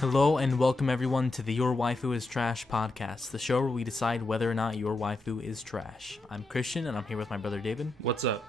Hello and welcome everyone to the Your Waifu Is Trash Podcast, the show where we decide whether or not your waifu is trash. I'm Christian and I'm here with my brother David. What's up?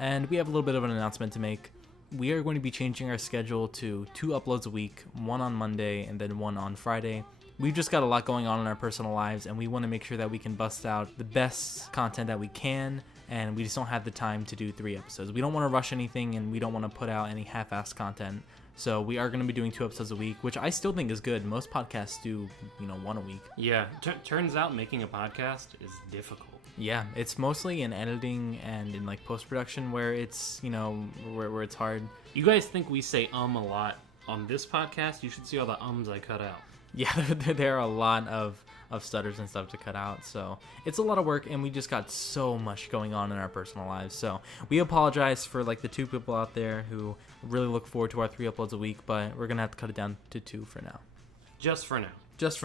And we have a little bit of an announcement to make. We are going to be changing our schedule to 2 uploads a week, one on Monday and then one on Friday. We've just got a lot going on in our personal lives and we want to make sure that we can bust out the best content that we can, and we just don't have the time to do 3 episodes. We don't want to rush anything and we don't want to put out any half-assed content. So we are going to be doing 2 episodes a week, which I still think is good. Most podcasts do, 1 a week. Yeah, turns out making a podcast is difficult. Yeah, it's mostly in editing and in like post-production where it's, where it's hard. You guys think we say a lot on this podcast? You should see all the ums I cut out. Yeah, there are a lot of stutters and stuff to cut out, so it's a lot of work, and we just got so much going on in our personal lives. So we apologize for like the 2 people out there who really look forward to our 3 uploads a week, but we're gonna have to cut it down to 2 for now. Just for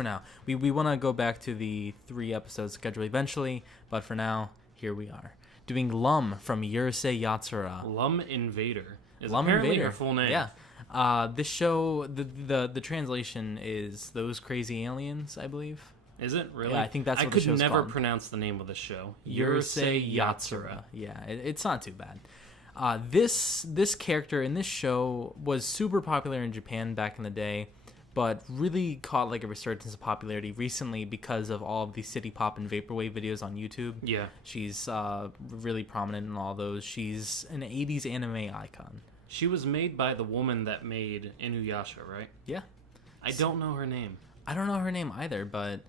now. We want to go back to the 3 episode schedule eventually, but for now, here we are doing Lum from Urusei Yatsura. Lum Invader is Lum apparently Invader. her full name. Yeah. This show, the translation is Those Crazy Aliens, I believe. Is it really? Yeah, I think that's what the show's called. I could never called. pronounce the name of the show. Urusei Yatsura. Yeah, it's not too bad. This character in this show was super popular in Japan back in the day, but really caught like a resurgence of popularity recently because of all of the city pop and vaporwave videos on YouTube. Yeah. She's really prominent in all those. She's an 80s anime icon. She was made by the woman that made Inuyasha, right? Yeah. I don't know her name. I don't know her name either, but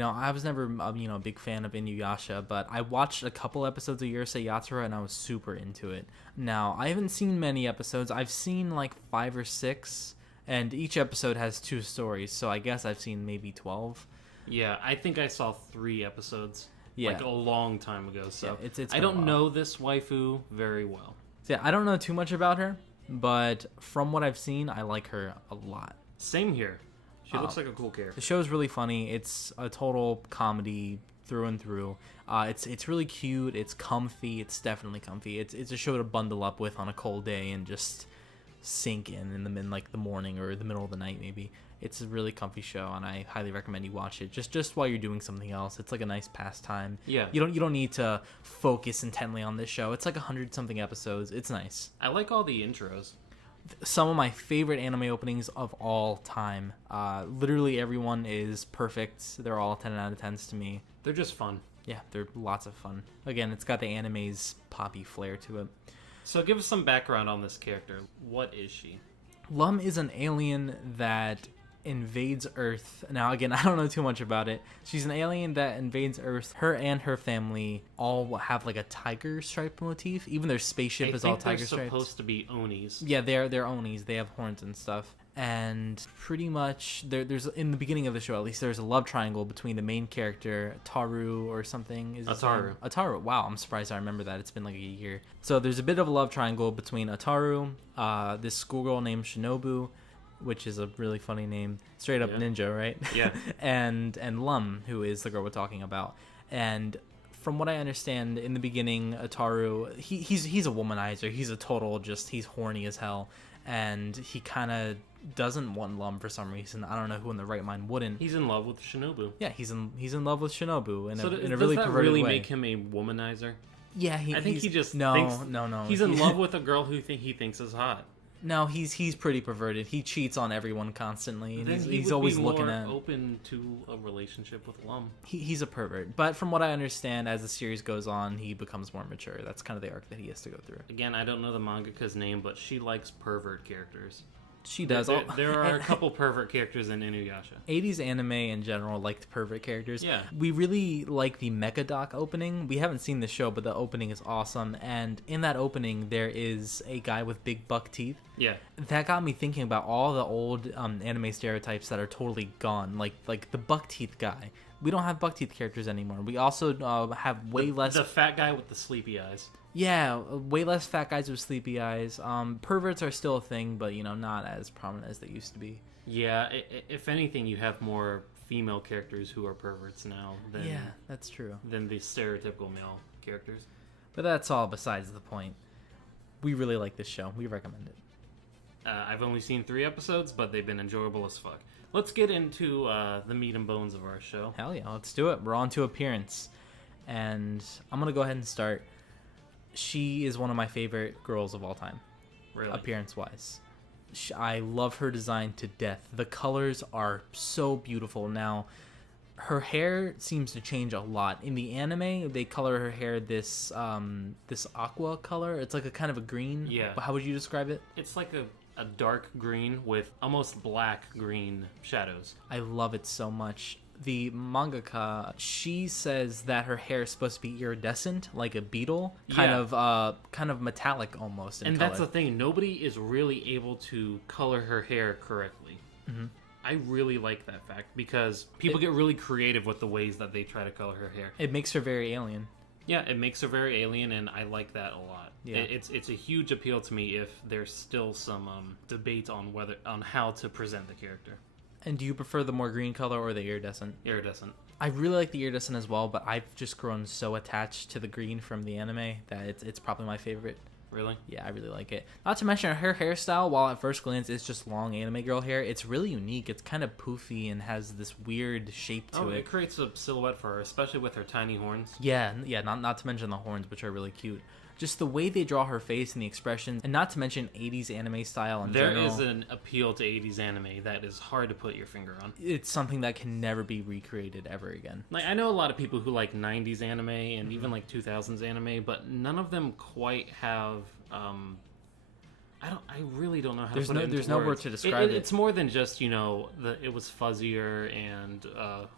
I was never a big fan of Inuyasha, but I watched a couple episodes of Urusei Yatsura and I was super into it. Now, I haven't seen many episodes. I've seen like 5 or 6, and each episode has 2 stories, so I guess I've seen maybe 12. Yeah, I think I saw 3 episodes Yeah. like a long time ago, so yeah, it's I been a don't while. know this waifu very well. So, yeah, I don't know too much about her, but from what I've seen, I like her a lot. Same here. She looks like a cool character. The show's really funny. It's a total comedy through and through. It's really cute. It's comfy. It's definitely comfy. It's a show to bundle up with on a cold day and just sink in the morning or the middle of the night maybe. It's a really comfy show, and I highly recommend you watch it. Just while you're doing something else. It's like a nice pastime. Yeah. You don't need to focus intently on this show. It's like 100-something episodes. It's nice. I like all the intros. Some of my favorite anime openings of all time. Literally everyone is perfect. They're all 10 out of 10s to me. They're just fun. Yeah, they're lots of fun. Again, it's got the anime's poppy flair to it. So give us some background on this character. What is she? Lum is an alien that invades Earth. Now, again, I don't know too much about it. She's an alien that invades Earth. Her and her family all have like a tiger stripe motif. Even their spaceship is all tiger stripes. They're supposed to be onis. Yeah, they're onis. They have horns and stuff. And pretty much, there's in the beginning of the show, at least, there's a love triangle between the main character, Ataru or something. Is his name? Ataru. Wow, I'm surprised I remember that. It's been like a year. So there's a bit of a love triangle between Ataru, this schoolgirl named Shinobu, which is a really funny name, straight up ninja, right? Yeah. and Lum, who is the girl we're talking about. And from what I understand, in the beginning, Ataru, he's a womanizer. He's a total he's horny as hell. And he kind of doesn't want Lum for some reason. I don't know who in the right mind wouldn't. He's in love with Shinobu. Yeah, he's in love with Shinobu in a really does that perverted really way. Make him a womanizer? Yeah, I think he just no. He's in love with a girl who he thinks is hot. No, he's pretty perverted. He cheats on everyone constantly, and then he's always be looking more at. open to a relationship with Lum. He's a pervert, but from what I understand, as the series goes on, he becomes more mature. That's kind of the arc that he has to go through. Again, I don't know the mangaka's name, but she likes pervert characters. She does. There are a couple pervert characters in Inuyasha. 80s anime in general liked pervert characters. Yeah. We really like the Mechadoc opening. We haven't seen the show, but the opening is awesome. And in that opening, there is a guy with big buck teeth. Yeah. That got me thinking about all the old anime stereotypes that are totally gone. Like the buck teeth guy. We don't have buck teeth characters anymore. We also have way less... The fat guy with the sleepy eyes. Yeah, way less fat guys with sleepy eyes. Perverts are still a thing, but, not as prominent as they used to be. Yeah, if anything, you have more female characters who are perverts now than... Yeah, that's true. ...than the stereotypical male characters. But that's all besides the point. We really like this show. We recommend it. I've only seen 3 episodes, but they've been enjoyable as fuck. Let's get into the meat and bones of our show. Hell yeah, let's do it. We're on to appearance. And I'm going to go ahead and start. She is one of my favorite girls of all time. Really? Appearance-wise. I love her design to death. The colors are so beautiful. Now, her hair seems to change a lot. In the anime, they color her hair this aqua color. It's like a kind of a green. Yeah. How would you describe it? It's like a dark green with almost black green shadows. I love it so much. The mangaka, she says that her hair is supposed to be iridescent, like a beetle, kind of metallic almost. And that's the thing. Nobody is really able to color her hair correctly. Mm-hmm. I really like that fact because people get really creative with the ways that they try to color her hair. It makes her very alien. Yeah, it makes her very alien, and I like that a lot. Yeah. It's a huge appeal to me if there's still some debate on how to present the character. And do you prefer the more green color or the iridescent? Iridescent. I really like the iridescent as well, but I've just grown so attached to the green from the anime that it's probably my favorite. Really? Yeah, I really like it. Not to mention her hairstyle, while at first glance it's just long anime girl hair, it's really unique. It's kind of poofy and has this weird shape to it. It creates a silhouette for her, especially with her tiny horns. Yeah, not to mention the horns, which are really cute. Just the way they draw her face and the expressions, and not to mention 80s anime style in general. There is an appeal to 80s anime that is hard to put your finger on. It's something that can never be recreated ever again. Like, I know a lot of people who like 90s anime and even like 2000s anime, but none of them quite have... I really don't know how to put it into words. There's no word to describe it. It's more than just, it was fuzzier and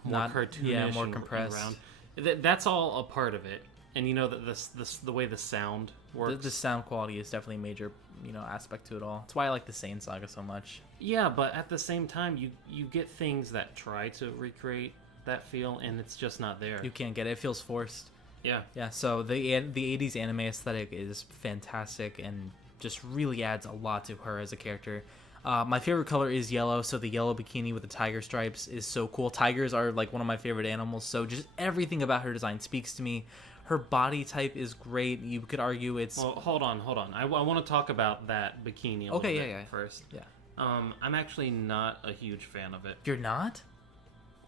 more cartoonish. Yeah, more compressed. That's all a part of it. And the way the sound works. The sound quality is definitely a major, aspect to it all. That's why I like the Saiyan Saga so much. Yeah, but at the same time, you get things that try to recreate that feel, and it's just not there. You can't get it. It feels forced. Yeah. Yeah, so the 80s anime aesthetic is fantastic and just really adds a lot to her as a character. My favorite color is yellow, so the yellow bikini with the tiger stripes is so cool. Tigers are like one of my favorite animals, so just everything about her design speaks to me. Her body type is great. You could argue it's... Well, hold on. I want to talk about that bikini a little bit first. Yeah. I'm actually not a huge fan of it. You're not?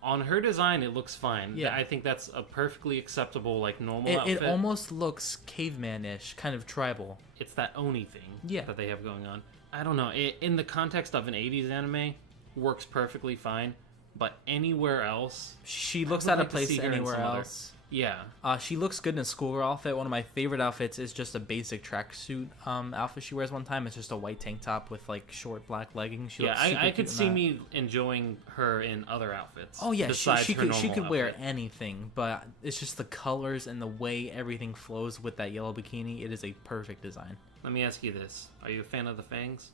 On her design, it looks fine. Yeah. I think that's a perfectly acceptable, normal outfit. It almost looks caveman-ish, kind of tribal. It's that Oni thing that they have going on. I don't know. In the context of an 80s anime, works perfectly fine. But anywhere else... She looks out of place anywhere else. Yeah. She looks good in a schoolgirl outfit. One of my favorite outfits is just a basic tracksuit outfit she wears one time. It's just a white tank top with short black leggings. I could see me enjoying her in other outfits. Oh yeah, she could wear anything, but it's just the colors and the way everything flows with that yellow bikini. It is a perfect design. Let me ask you this: are you a fan of the fangs?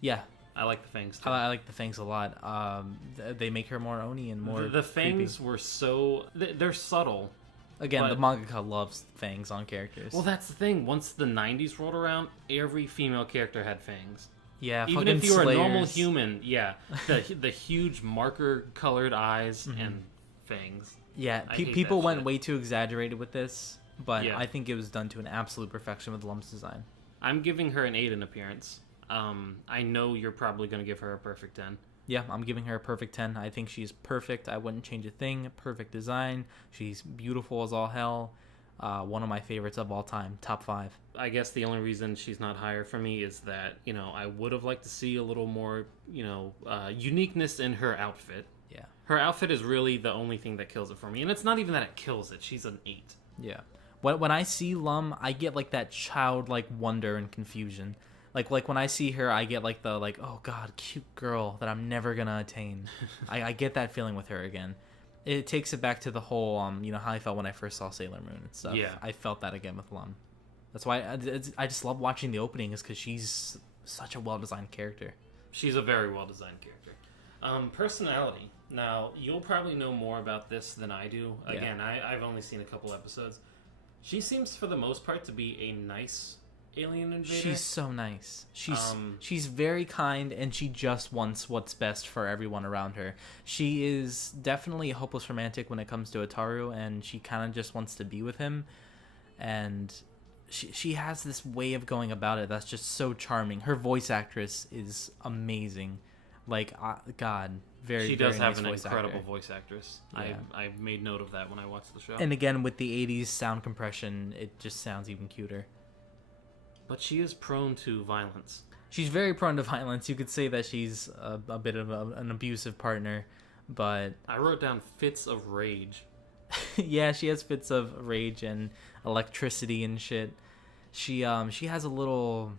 Yeah. I like the fangs too. I like the fangs a lot. They make her more Oni and more The fangs creepy. were so... They're subtle. Again, the mangaka loves fangs on characters. Well, that's the thing. Once the 90s rolled around, every female character had fangs. Yeah, even if you were a normal human, the huge marker-colored eyes and fangs. Yeah, people went way too exaggerated with this, but I think it was done to an absolute perfection with Lum's design. I'm giving her an 8 in appearance. I know you're probably going to give her a perfect 10. Yeah, I'm giving her a perfect 10. I think she's perfect. I wouldn't change a thing. Perfect design. She's beautiful as all hell. One of my favorites of all time. Top 5. I guess the only reason she's not higher for me is that, I would have liked to see a little more, uniqueness in her outfit. Yeah. Her outfit is really the only thing that kills it for me. And it's not even that it kills it. She's an 8. Yeah. When I see Lum, I get that childlike wonder and confusion. Like when I see her, I get oh god, cute girl that I'm never gonna attain. I get that feeling with her again. It takes it back to the whole how I felt when I first saw Sailor Moon and stuff. Yeah. I felt that again with Lum. That's why I just love watching the opening, is because she's such a well designed character. She's a very well designed character. Personality. Now you'll probably know more about this than I do. Again, I've only seen a couple episodes. She seems for the most part to be a nice alien invader. She's so nice. She's very kind, and she just wants what's best for everyone around her. She is definitely a hopeless romantic when it comes to Ataru, and she kind of just wants to be with him. And she has this way of going about it that's just so charming. Her voice actress is amazing. Like, God, very, she does very have nice an voice incredible actor. voice actress. Yeah. I made note of that when I watched the show. And again, with the 80s sound compression, it just sounds even cuter. But she is prone to violence. She's very prone to violence. You could say that she's a bit of an abusive partner, but... I wrote down fits of rage. Yeah, she has fits of rage and electricity and shit. She has a little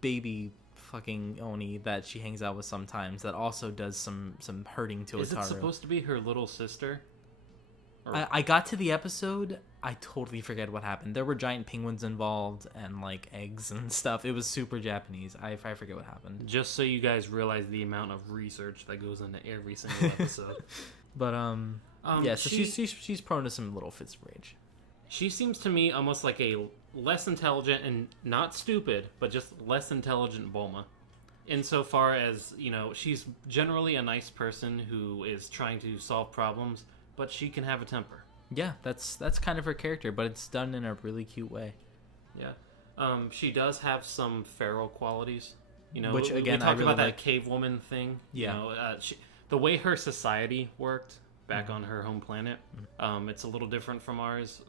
baby fucking Oni that she hangs out with sometimes that also does some hurting to Ataru. Is it supposed to be her little sister? I got to the episode, I totally forget what happened. There were giant penguins involved and like eggs and stuff. It was super Japanese. I forget what happened. Just so you guys realize the amount of research that goes into every single episode. But yeah, so she's prone to some little fits of rage. She seems to me almost like a less intelligent and not stupid, but just less intelligent Bulma. Insofar as, you know, she's generally a nice person who is trying to solve problems, but she can have a temper. Yeah, that's kind of her character, but it's done in a really cute way. Yeah. She does have some feral qualities. You know, which again, we talked I really about like. that cave woman thing. Yeah. You know, the way her society worked back on her home planet, it's a little different from ours.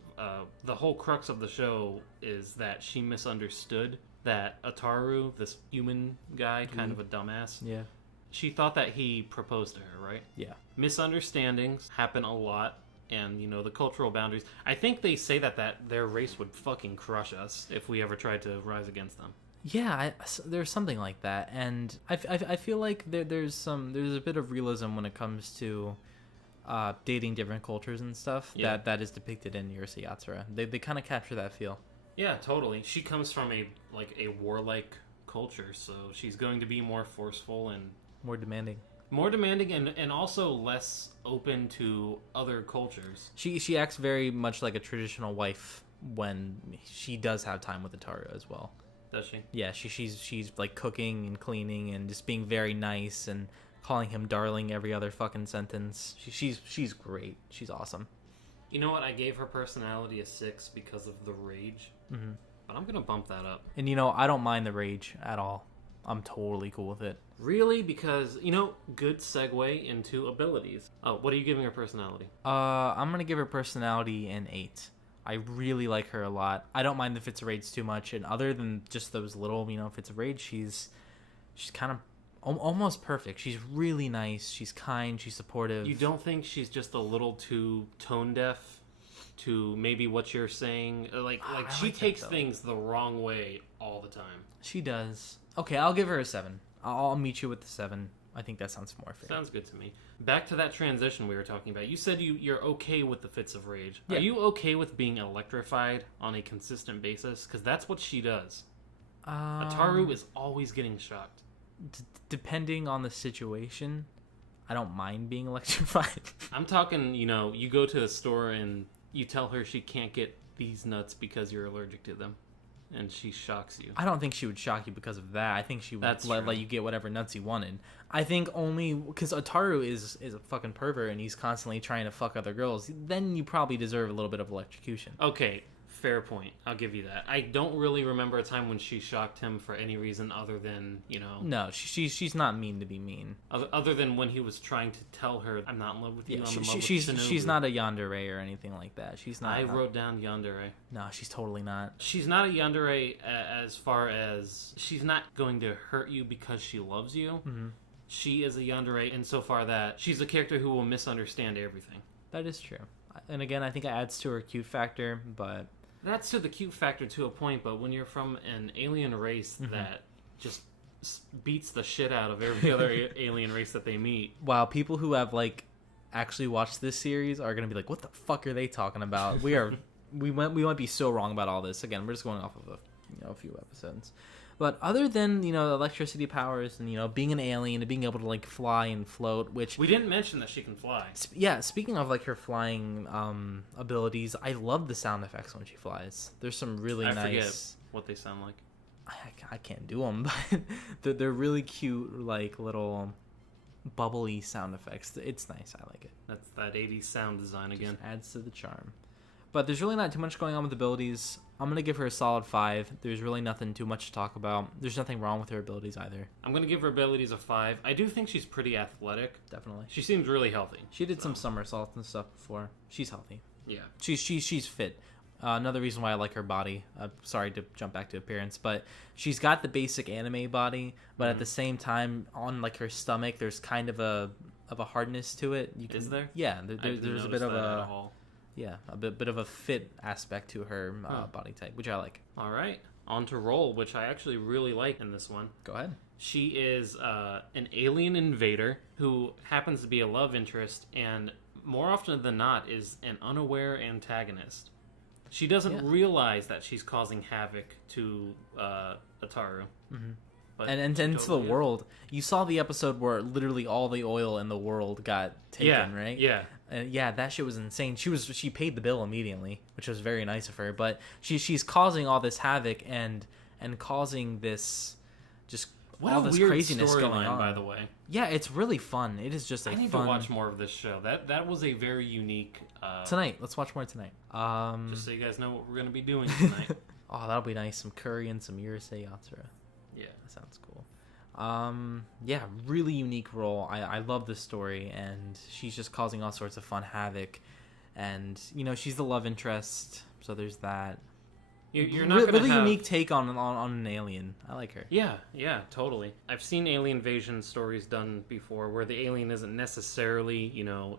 The whole crux of the show is that she misunderstood that Ataru, this human guy, kind of a dumbass. Yeah. She thought that he proposed to her, right? Yeah. Misunderstandings happen a lot, and, you know, the cultural boundaries. I think they say that their race would fucking crush us if we ever tried to rise against them. Yeah, there's something like that, and I feel like there's a bit of realism when it comes to dating different cultures and stuff. Yeah. That is depicted in Urusei Yatsura. They kind of capture that feel. Yeah, totally. She comes from a warlike culture, so she's going to be more forceful and More demanding. And also less open to other cultures. She acts very much like a traditional wife when she does have time with Ataru as well. Does she? Yeah, she's like cooking and cleaning and just being very nice and calling him darling every other fucking sentence. She's great. She's awesome. You know what? I gave her personality a 6 because of the rage. Mm-hmm. But I'm gonna bump that up. And you know, I don't mind the rage at all. I'm totally cool with it. Really? Because, you know, good segue into abilities. Oh, what are you giving her personality? I'm gonna give her personality an 8. I really like her a lot. I don't mind the fits of rage too much, and other than just those little, you know, fits of rage, she's kind of almost perfect. She's really nice. She's kind. She's supportive. You don't think she's just a little too tone deaf to maybe what you're saying? Like she takes things the wrong way all the time. She does. Okay, I'll give her a 7. I'll meet you with the 7. I think that sounds more fair. Sounds good to me. Back to that transition we were talking about. You said you're okay with the fits of rage. Yeah. Are you okay with being electrified on a consistent basis? Because that's what she does. Ataru is always getting shocked. Depending on the situation, I don't mind being electrified. I'm talking, you know, you go to the store and you tell her she can't get these nuts because you're allergic to them. And she shocks you. I don't think she would shock you because of that. I think she would let you get whatever nuts you wanted. I think only because Ataru is a fucking pervert and he's constantly trying to fuck other girls. Then you probably deserve a little bit of electrocution. Okay, fair point. I'll give you that. I don't really remember a time when she shocked him for any reason other than, you know... No, she's not mean to be mean. Other than when he was trying to tell her, I'm not in love with you, Yeah, I'm in love with she's Shinobu. not a yandere or anything like that. She's not. I wrote down yandere. No, she's totally not. She's not a yandere as far as... She's not going to hurt you because she loves you. Mm-hmm. She is a yandere insofar that she's a character who will misunderstand everything. That is true. And again, I think it adds to her cute factor, but... That's to the cute factor to a point, but when you're from an alien race that just beats the shit out of every other alien race that they meet. Wow, people who have, like, actually watched this series are going to be like, what the fuck are they talking about? We might be so wrong about all this. Again, we're just going off of a few episodes. But other than, you know, electricity powers and, you know, being an alien and being able to, like, fly and float, which... We didn't mention that she can fly. Yeah, speaking of, like, her flying abilities, I love the sound effects when she flies. There's some really nice... I forget what they sound like. I can't do them, but they're really cute, like, little bubbly sound effects. It's nice. I like it. That's that 80s sound design again. Just adds to the charm. But there's really not too much going on with abilities. I'm going to give her a solid 5. There's really nothing too much to talk about. There's nothing wrong with her abilities either. I'm going to give her abilities a 5. I do think she's pretty athletic. Definitely. She seems really healthy. She did some somersaults and stuff before. She's healthy. Yeah. She's fit. Another reason why I like her body. Sorry to jump back to appearance, but she's got the basic anime body, but at the same time, on like her stomach, there's kind of a hardness to it. Is there? Yeah, there's a bit of a bit of a fit aspect to her body type, which I like. All right, on to Roll, which I actually really like in this one. Go ahead. She is an alien invader who happens to be a love interest, and more often than not is an unaware antagonist. She doesn't realize that she's causing havoc to Ataru. Mm-hmm. And to the world. You saw the episode where literally all the oil in the world got taken, right? Yeah. Yeah, that shit was insane. She paid the bill immediately, which was very nice of her. But she's causing all this havoc and causing this just all this craziness going on. By the way, yeah, it's really fun. It is just I need to watch more of this show. That was a very unique. Tonight, let's watch more tonight. Just so you guys know what we're gonna be doing tonight. Oh, that'll be nice. Some curry and some Urusei Yatsura. Yeah, that sounds cool. Yeah, really unique role. I love this story, and she's just causing all sorts of fun havoc. And she's the love interest, so there's that. You're not gonna really have... unique take on an alien. I like her. Yeah, totally. I've seen alien invasion stories done before where the alien isn't necessarily,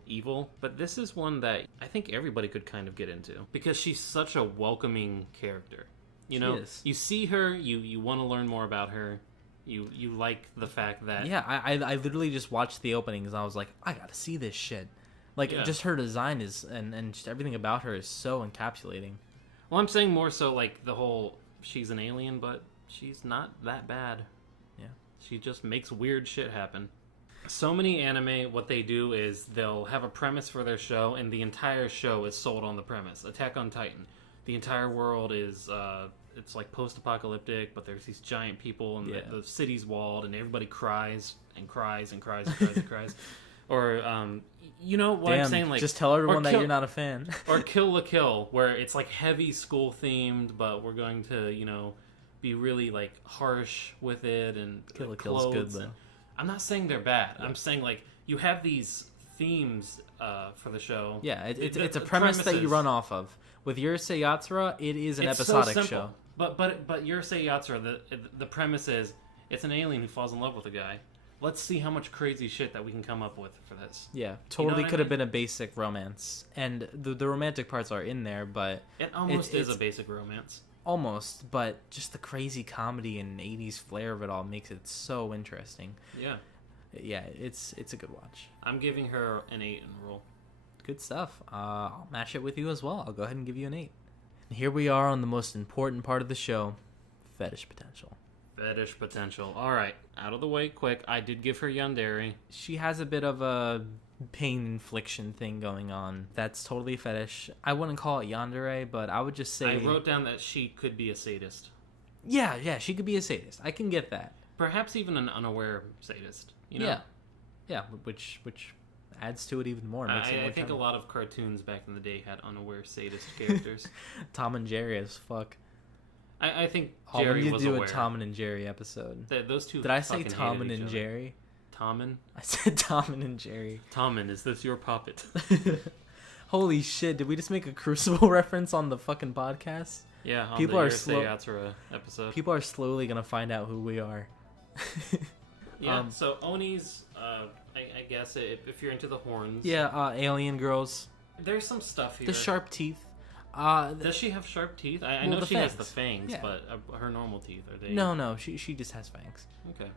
evil, but this is one that I think everybody could kind of get into because she's such a welcoming character. She is. You see her, you want to learn more about her. You like the fact that I literally just watched the openings and I was like, I gotta see this shit. Like just her design is and just everything about her is so encapsulating. Well, I'm saying more so like the whole she's an alien, but she's not that bad. Yeah. She just makes weird shit happen. So many anime, what they do is they'll have a premise for their show, and the entire show is sold on the premise. Attack on Titan. The entire world is, it's like post-apocalyptic, but there's these giant people, and the city's walled, and everybody cries and cries and cries and cries and cries. Or, you know what I'm saying? Like, just tell everyone that you're not a fan. Or Kill la Kill, where it's like heavy school themed, but we're going to, be really like harsh with it and Kill la Kill's good though. I'm not saying they're bad. Yeah. I'm saying like you have these themes for the show. Yeah, it's a premise that you run off of. With Urusei Yatsura, it is an episodic show. But Urusei Yatsura, the premise is it's an alien who falls in love with a guy. Let's see how much crazy shit that we can come up with for this. Yeah, totally could have been a basic romance. And the romantic parts are in there, but... It almost is a basic romance. Almost, but just the crazy comedy and 80s flair of it all makes it so interesting. Yeah. Yeah, it's a good watch. I'm giving her an 8 in Roll. Good stuff. I'll match it with you as well. I'll go ahead and give you an 8. And here we are on the most important part of the show, Fetish Potential. Fetish Potential. All right, out of the way quick. I did give her yandere. She has a bit of a pain infliction thing going on. That's totally fetish. I wouldn't call it yandere, but I would just say... I wrote down that she could be a sadist. Yeah, she could be a sadist. I can get that. Perhaps even an unaware sadist. Yeah, which adds to it even more. Makes it more I think a lot of cartoons back in the day had unaware sadist characters. Tom and Jerry as fuck. I think Jerry was aware. We need to do a Tom and Jerry episode. Those two. Did I say Tom and Jerry? Tommen? I said Tom and Jerry. Tommen, is this your puppet? Holy shit! Did we just make a Crucible reference on the fucking podcast? Yeah, on the Urusei Yatsura episode. People are slowly gonna find out who we are. Yeah. So Onis, I guess if you're into the horns. Yeah, alien girls. There's some stuff here. The sharp teeth. Does she have sharp teeth? I know she has the fangs, but her normal teeth, are they? No, she just has fangs. Okay.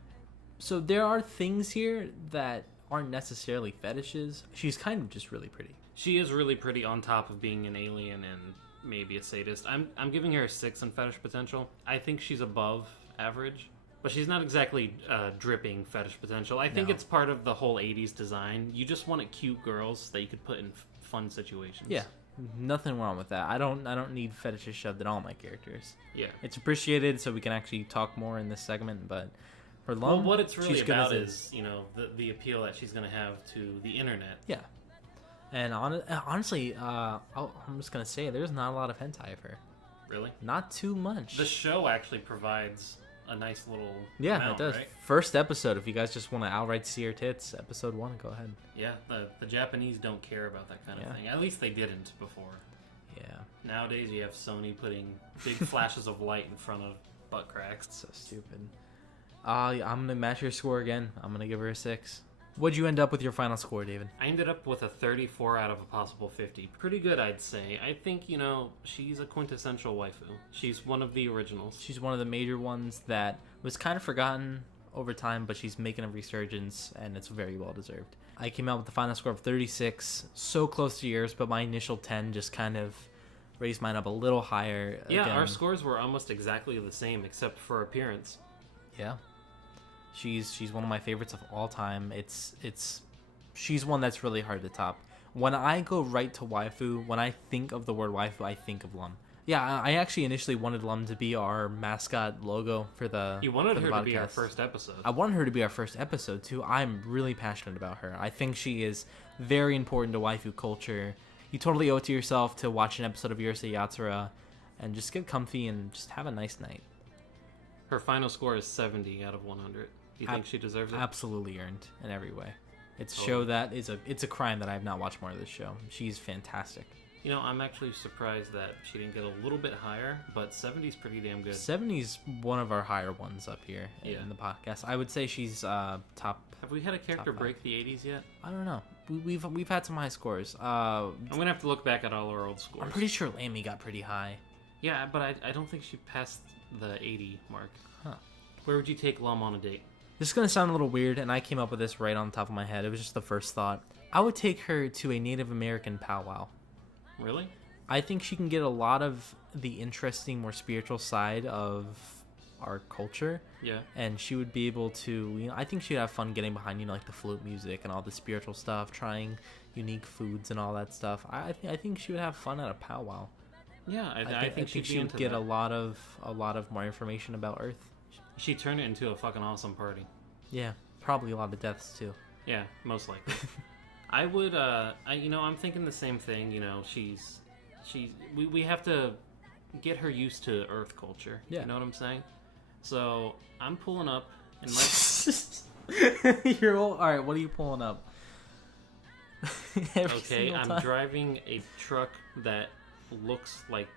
So there are things here that aren't necessarily fetishes. She's kind of just really pretty. She is really pretty on top of being an alien and maybe a sadist. I'm giving her a 6 in Fetish Potential. I think she's above average, but she's not exactly dripping Fetish Potential. I think it's part of the whole 80s design. You just wanted cute girls that you could put in fun situations. Yeah. Nothing wrong with that. I don't need fetishes shoved in all my characters. Yeah. It's appreciated so we can actually talk more in this segment, but for long, well, what it's really about is, the appeal that she's going to have to the internet. Yeah. And honestly, I'm just gonna say there's not a lot of hentai of her. Really? Not too much. The show actually provides a nice little it does. right? First episode, if you guys just want to outright see her tits, episode 1, go ahead. Yeah, the Japanese don't care about that kind of thing. At least they didn't before. Yeah. Nowadays, you have Sony putting big flashes of light in front of butt cracks. So stupid. I'm gonna match your score again. I'm gonna give her a 6. What'd you end up with your final score, David? I ended up with a 34 out of a possible 50. Pretty good, I'd say. I think, she's a quintessential waifu. She's one of the originals. She's one of the major ones that was kind of forgotten over time, but she's making a resurgence, and it's very well deserved. I came out with the final score of 36, so close to yours, but my initial 10 just kind of raised mine up a little higher. Yeah, our scores were almost exactly the same, except for appearance. Yeah. She's one of my favorites of all time. She's one that's really hard to top. When I go right to waifu, when I think of the word waifu, I think of Lum. Yeah, I actually initially wanted Lum to be our mascot logo for the You wanted her to be our first episode. I wanted her to be our first episode too. I'm really passionate about her. I think she is very important to waifu culture. You totally owe it to yourself to watch an episode of Urusei Yatsura and just get comfy and just have a nice night. Her final score is 70 out of 100. Do you think she deserves it? Absolutely earned in every way. It's a show that it's a crime that I have not watched more of this show. She's fantastic. I'm actually surprised that she didn't get a little bit higher, but 70's pretty damn good. 70's one of our higher ones up here in the podcast. I would say she's top. Have we had a character break the 80s yet? I don't know. We've had some high scores. I'm gonna have to look back at all our old scores. I'm pretty sure Lamy got pretty high. Yeah, but I don't think she passed the 80 mark. Huh. Where would you take Lum on a date? This is going to sound a little weird, and I came up with this right on top of my head. It was just the first thought. I would take her to a Native American powwow. Really? I think she can get a lot of the interesting, more spiritual side of our culture. Yeah. And she would be able to, I think she'd have fun getting behind, like the flute music and all the spiritual stuff, trying unique foods and all that stuff. I think she would have fun at a powwow. Yeah, I think she would get a lot of more information about Earth. She turned it into a fucking awesome party. Yeah, probably a lot of deaths too. Yeah, most likely. I would, I'm thinking the same thing. We have to get her used to Earth culture. Yeah. You know what I'm saying? So I'm pulling up and You're all right. What are you pulling up? Okay, I'm driving a truck that looks like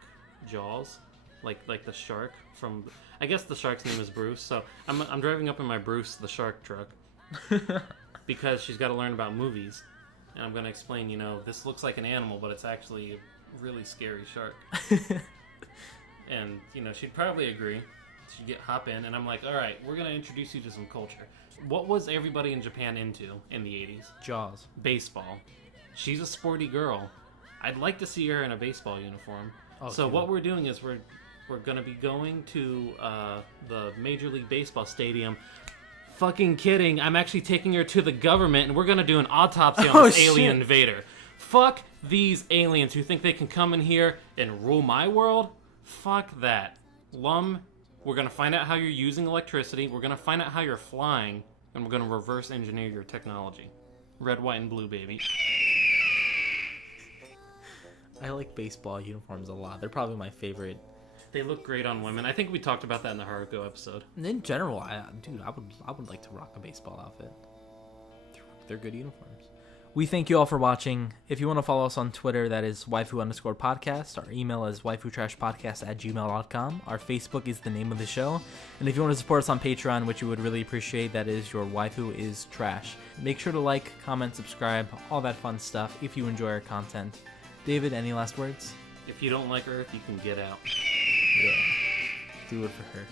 Jaws, like the shark from. I guess the shark's name is Bruce, so I'm driving up in my Bruce the shark truck because she's got to learn about movies, and I'm gonna explain. This looks like an animal, but it's actually a really scary shark. And she'd probably agree. She'd hop in, and I'm like, all right, we're gonna introduce you to some culture. What was everybody in Japan into in the 80s? Jaws. Baseball. She's a sporty girl. I'd like to see her in a baseball uniform. Oh, so what we're doing is we're going to be going to the Major League Baseball stadium. Fucking kidding. I'm actually taking her to the government, and we're going to do an autopsy on this alien invader. Fuck these aliens who think they can come in here and rule my world. Fuck that. Lum, we're going to find out how you're using electricity. We're going to find out how you're flying, and we're going to reverse engineer your technology. Red, white, and blue, baby. I like baseball uniforms a lot. They're probably my favorite. They look great on women. I think we talked about that in the Haruko episode. In general, I would like to rock a baseball outfit. They're good uniforms. We thank you all for watching. If you want to follow us on Twitter, that is waifu_podcast. Our email is waifutrashpodcast@gmail.com. Our Facebook is the name of the show. And if you want to support us on Patreon, which we would really appreciate, that is your Waifu Is Trash. Make sure to like, comment, subscribe, all that fun stuff if you enjoy our content. David, any last words? If you don't like Earth, you can get out. Yeah. Do it for her.